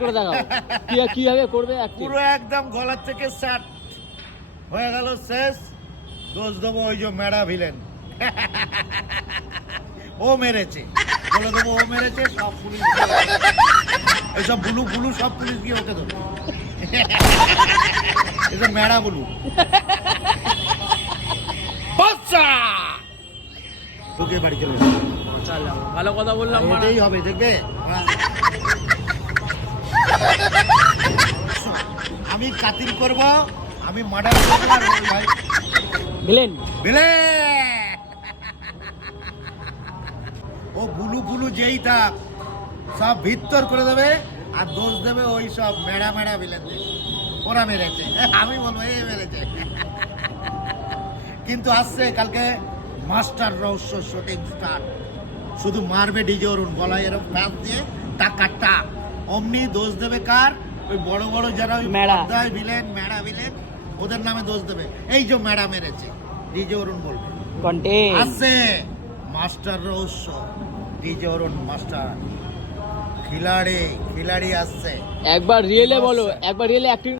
করে দেখাও কিভাবে করবে পুরো একদম গলার থেকে স্টার্ট হয়ে গেল শেষ। দোষ দেবো ওই যে মেরা ভিলেন, ও মেরেছে বলে দেবো, ও মেরেছে। সব পুলিশ এইসব বুলু বুলু সব পুলিশ গিয়ে ওকে দেবো, এসব মেরা বুলু। তোকে বাড়ি চলে ভালো কথা বললাম, এটাই হবে দেখবে। আমি কাতিল করব, আমি মার্ডার করব, আর ওই ভাই ভিলেন ও বুলু বুলু যেই থাক সব ভিত্তর করে দেবে, আর দোষ দেবে ওই সব মেড়া মেড়া ভিলেনদের, ওরা মেরেছে। আমি বলবো এই মেরেছে। কিন্তু আসছে কালকে মাস্টার রহস্য শুটিং স্টার্ট। শুধু মারবে ডিজে অরুণ, গলায় এরকম ফ্যাস দিয়ে টাকা টাক, অমনি দোষ দেবে কার? ওই বড় বড় যারা ওই পর্দায় ভিলেন, মেড়া ভিলেন, ওদের নামে দোষ দেবে। এই যে মেড়া মেরেছে, ডিজে অরুণ বলবে। আসছে মাস্টার রহস্য, ডিজে অরুণ মাস্টার, খিলাড়ি আসছে। একবার রিয়েলে বলো, একবার রিয়েলে অ্যাক্টিং